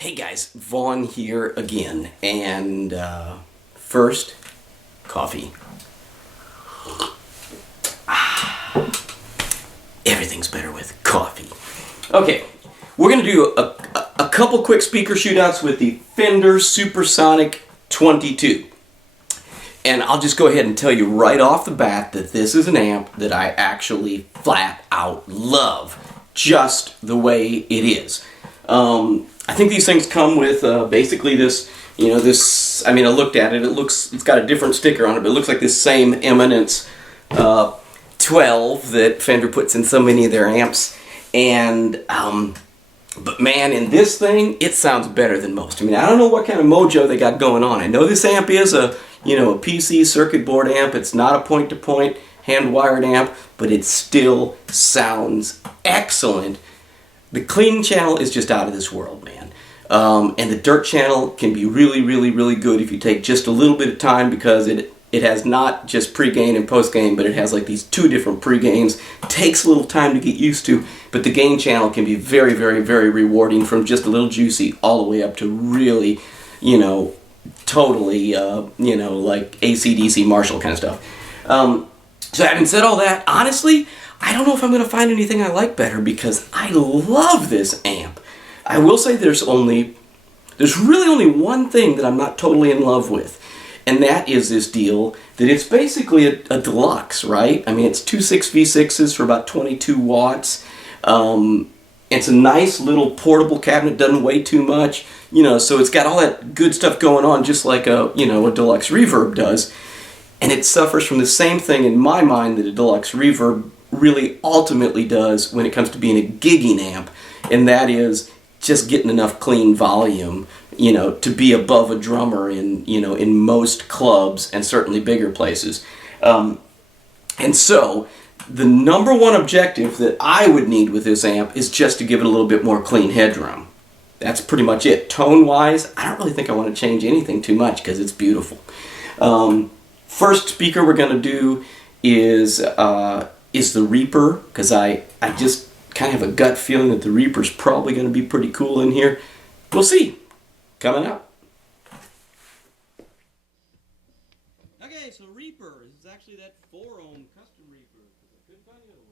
Hey guys, Vaughn here again, and first, coffee. Everything's better with coffee. Okay, we're going to do a couple quick speaker shootouts with the Fender Supersonic 22. And I'll just go ahead and tell you right off the bat that this is an amp that I actually flat out love, just the way it is. I think these things come with basically this, I looked at it, it's got a different sticker on it, but it looks like this same Eminence 12 that Fender puts in so many of their amps. And, but man, in this thing, it sounds better than most. I don't know what kind of mojo they got going on. I know this amp is a PC circuit board amp. It's not a point-to-point hand-wired amp, but it still sounds excellent. The clean channel is just out of this world, man. And the dirt channel can be really, really, really good if you take just a little bit of time, because it has not just pre-gain and post-gain, but it has like these two different pre-gains. Takes a little time to get used to, but the gain channel can be very, very, very rewarding, from just a little juicy all the way up to really, totally, like AC/DC Marshall kind of stuff. So having said all that, honestly, I don't know if I'm going to find anything I like better, because I love this amp. I will say there's really only one thing that I'm not totally in love with, and that is this deal that it's basically a deluxe, right? It's two 6v6s for about 22 watts. It's a nice little portable cabinet, doesn't weigh too much, so it's got all that good stuff going on, just like a deluxe reverb does. And it suffers from the same thing in my mind that a deluxe reverb really ultimately does when it comes to being a gigging amp, and that is just getting enough clean volume, to be above a drummer in most clubs and certainly bigger places. And so the number one objective that I would need with this amp is just to give it a little bit more clean headroom. That's pretty much it. Tone-wise, I don't really think I want to change anything too much, because it's beautiful. First speaker we're going to do is the Reaper, because I just kind of have a gut feeling that the Reaper's probably going to be pretty cool in here. We'll see. Coming up. Okay, so Reaper. This is actually that 4-ohm custom Reaper, because I couldn't find the other one.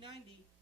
1990.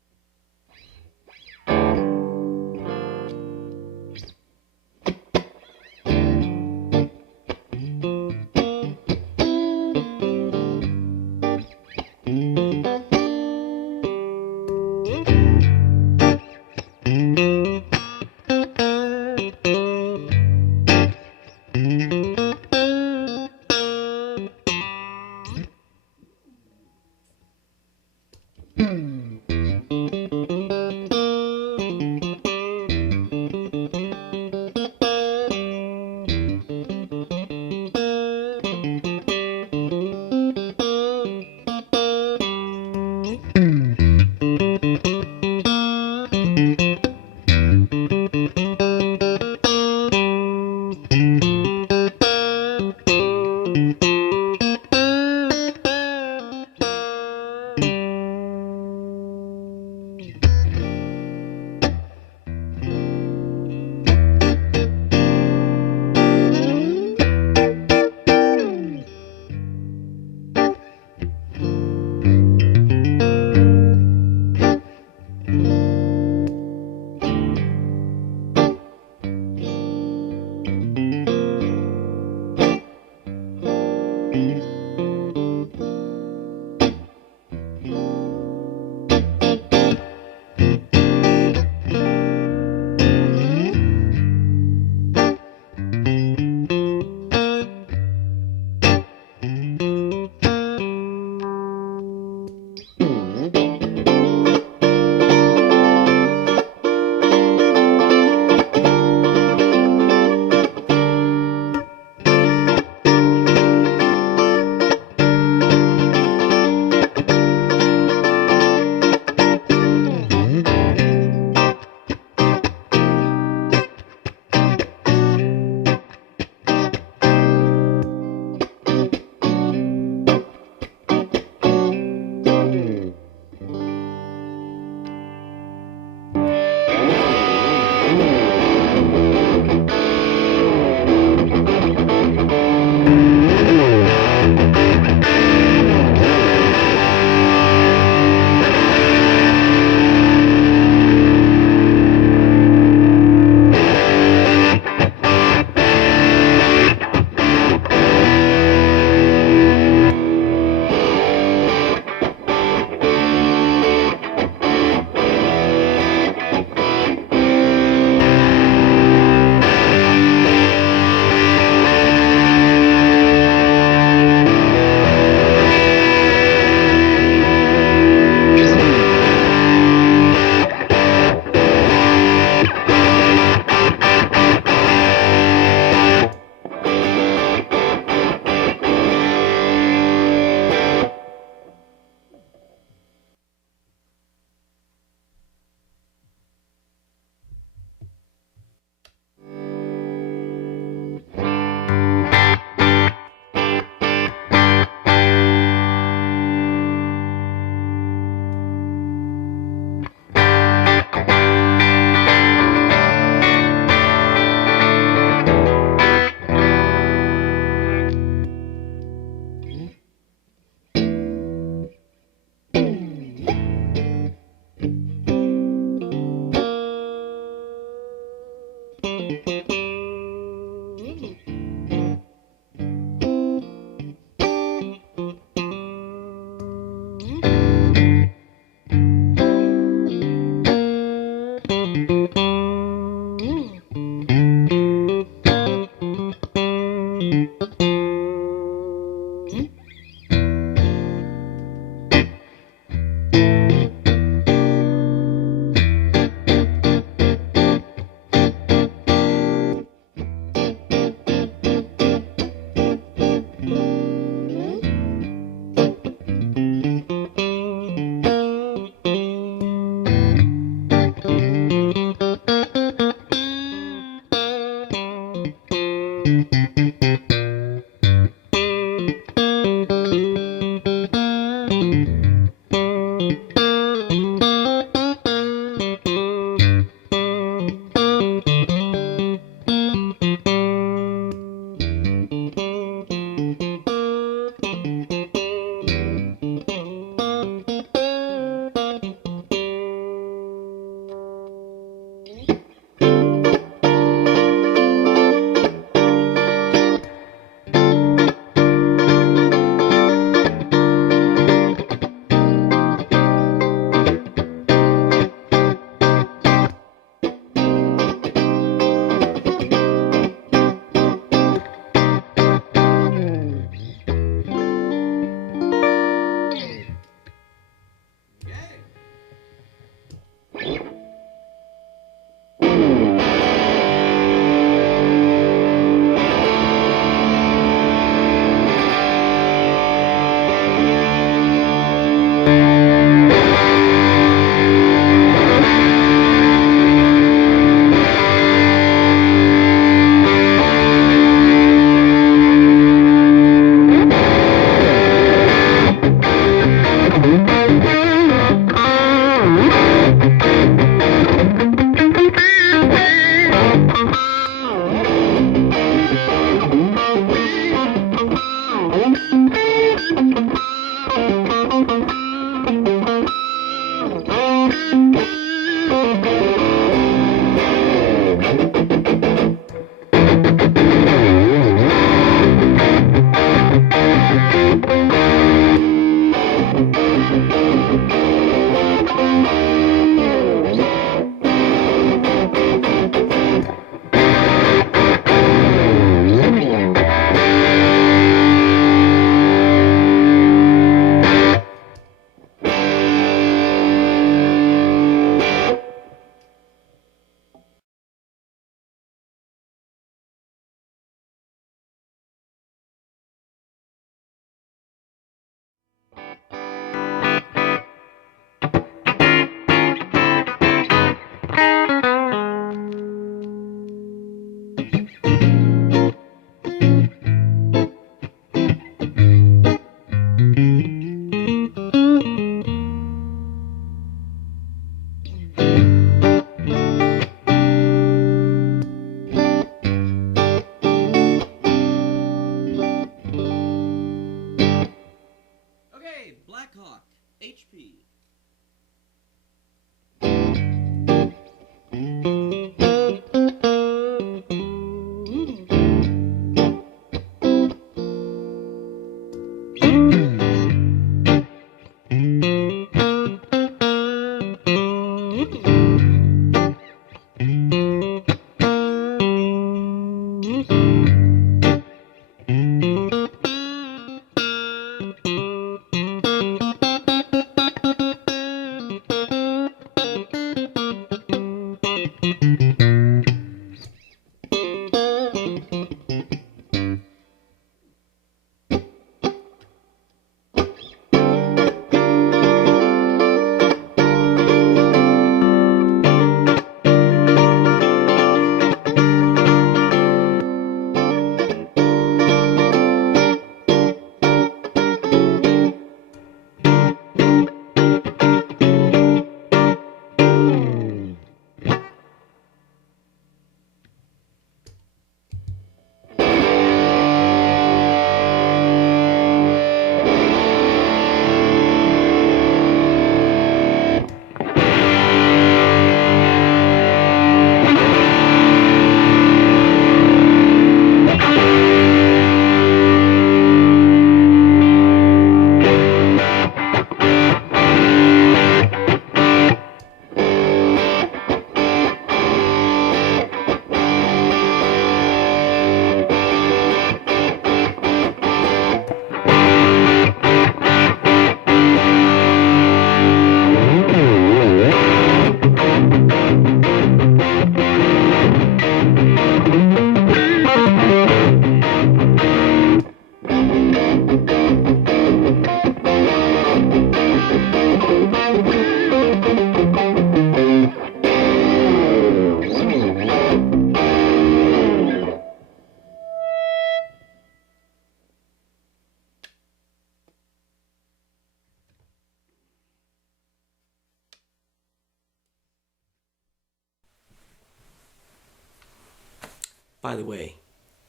By the way,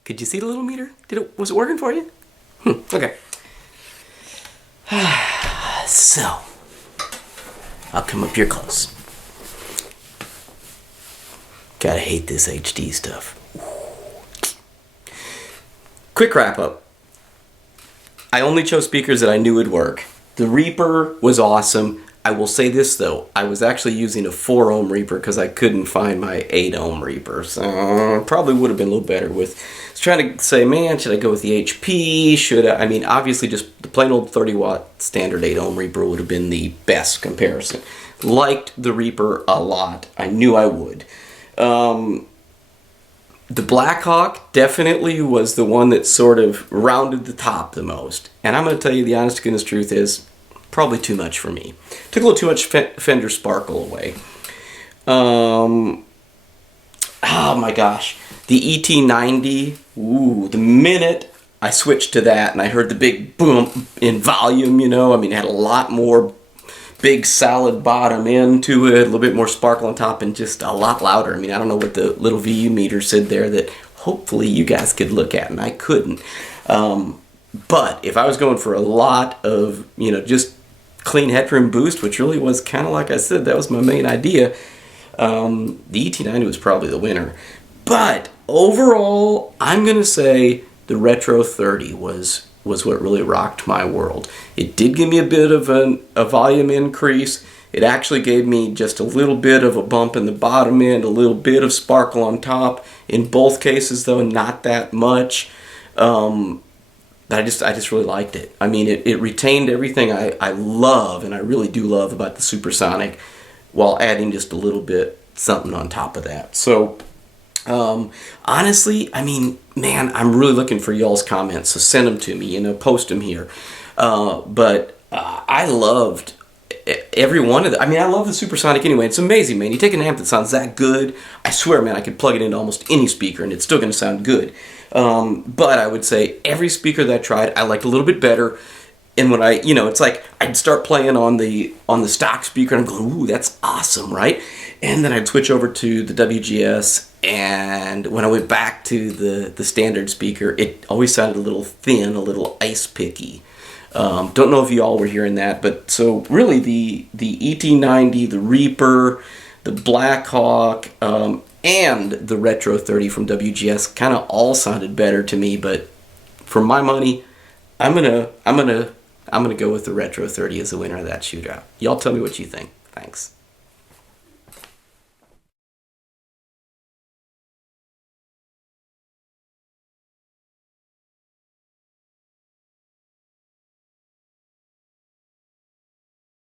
could you see the little meter? Was it working for you? Okay. So, I'll come up here close. Gotta hate this HD stuff. Quick wrap up. I only chose speakers that I knew would work. The Reaper was awesome. I will say this though, I was actually using a 4 ohm Reaper because I couldn't find my 8 ohm Reaper, so probably would have been a little better with. I was trying to say, man, should I go with the HP? Should I mean, obviously just the plain old 30 watt standard 8 ohm Reaper would have been the best comparison. Liked the Reaper a lot. I knew I would. The Blackhawk definitely was the one that sort of rounded the top the most. And I'm going to tell you the honest to goodness truth is, probably too much for me. Took a little too much Fender sparkle away. Oh my gosh. The ET90, ooh, the minute I switched to that and I heard the big boom in volume, you know, I mean, it had a lot more big solid bottom end to it, a little bit more sparkle on top, and just a lot louder. I mean, I don't know what the little VU meter said there that hopefully you guys could look at, and I couldn't. But if I was going for a lot of, you know, just clean headroom boost, which really was kind of like I said, that was my main idea, the ET90 was probably the winner. But overall, I'm going to say the Retro 30 was what really rocked my world. It did give me a bit of a volume increase. It actually gave me just a little bit of a bump in the bottom end, a little bit of sparkle on top. In both cases, though, not that much. But I just really liked it. I mean, it retained everything I love, and I really do love about the Supersonic, while adding just a little bit something on top of that. So, honestly, I mean, man, I'm really looking for y'all's comments, so send them to me, you know, post them here. But I loved every one of them. I mean, I love the Supersonic anyway. It's amazing, man. You take an amp that sounds that good, I swear, man, I could plug it into almost any speaker and it's still going to sound good. But I would say every speaker that I tried, I liked a little bit better. And when I, you know, it's like I'd start playing on the stock speaker and I'm going, ooh, that's awesome, right? And then I'd switch over to the WGS, and when I went back to the standard speaker, it always sounded a little thin, a little ice picky. Don't know if you all were hearing that, but so really the ET90, the Reaper, the Blackhawk, and the Retro 30 from WGS kind of all sounded better to me. But for my money, I'm gonna go with the Retro 30 as the winner of that shootout. Y'all tell me what you think. Thanks.